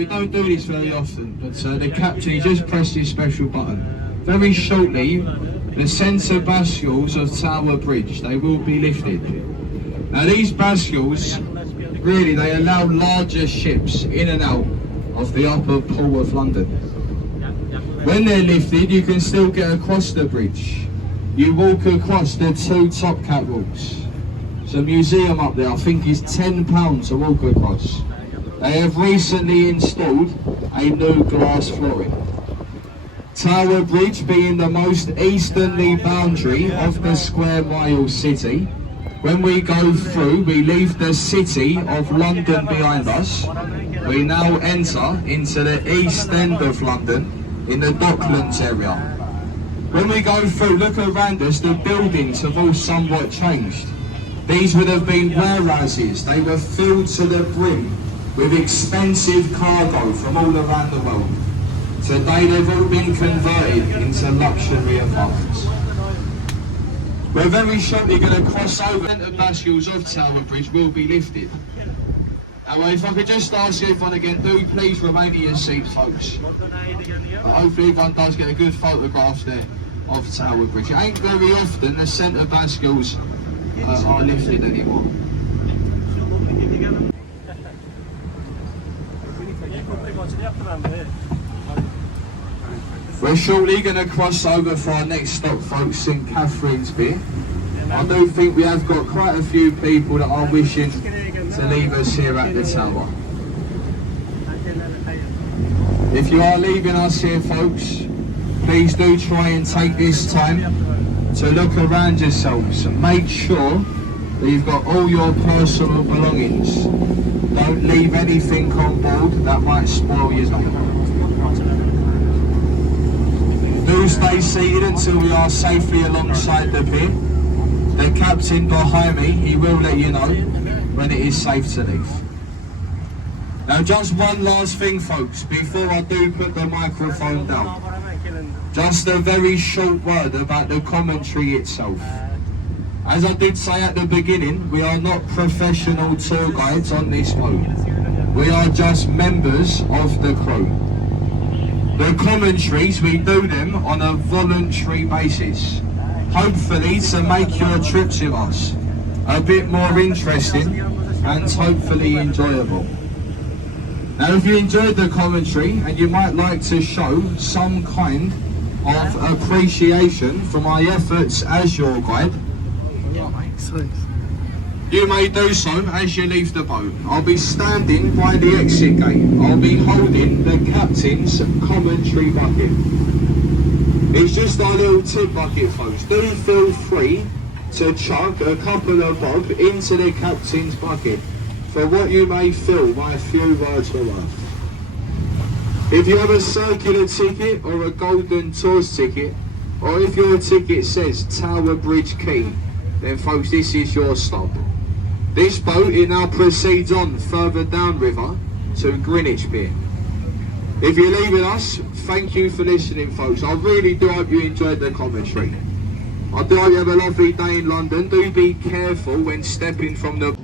We don't do this very often, but the captain, he just pressed his special button. Very shortly, the centre bascules of Tower Bridge, they will be lifted. Now these bascules, really, they allow larger ships in and out of the upper pool of London. When they're lifted, you can still get across the bridge. You walk across the two top catwalks. There's a museum up there, I think it's £10 to walk across. They have recently installed a new glass flooring. Tower Bridge being the most easterly boundary of the square mile city. When we go through, we leave the city of London behind us. We now enter into the east end of London in the Docklands area. When we go through, look around us, the buildings have all somewhat changed. These would have been warehouses. They were filled to the brim with expensive cargo from all around the world. Today they've all been converted into luxury apartments. We're very shortly going to cross over. The bascules of Tower Bridge will be lifted. Now if I could just ask everyone again, do please remain in your seats, folks. But hopefully everyone does get a good photograph there of Tower Bridge. It ain't very often the centre bascules are lifted anymore. We're shortly going to cross over for our next stop, folks, St Catherine's Pier. I do think we have got quite a few people that are wishing to leave us here at the tower. If you are leaving us here, folks, please do try and take this time to look around yourselves and make sure that you've got all your personal belongings. Don't leave anything on board that might spoil your night. Do stay seated until we are safely alongside the pier. The captain behind me, he will let you know when it is safe to leave. Now just one last thing, folks, before I do put the microphone down. Just a very short word about the commentary itself. As I did say at the beginning, we are not professional tour guides on this boat. We are just members of the crew. The commentaries, we do them on a voluntary basis, hopefully to make your trips with us a bit more interesting and hopefully enjoyable. Now if you enjoyed the commentary and you might like to show some kind of appreciation for my efforts as your guide, you may do so as you leave the boat. I'll be standing by the exit gate. I'll be holding the captain's commentary bucket. It's just our little tip bucket, folks. Do feel free to chuck a couple of bob into the captain's bucket for what you may feel my few words were worth. If you have a circular ticket or a golden tours ticket, or if your ticket says Tower Bridge Quay, then folks, this is your stop. This boat, it now proceeds on further downriver to Greenwich Pier. If you're leaving us, thank you for listening, folks. I really do hope you enjoyed the commentary. I do hope you have a lovely day in London. Do be careful when stepping from the...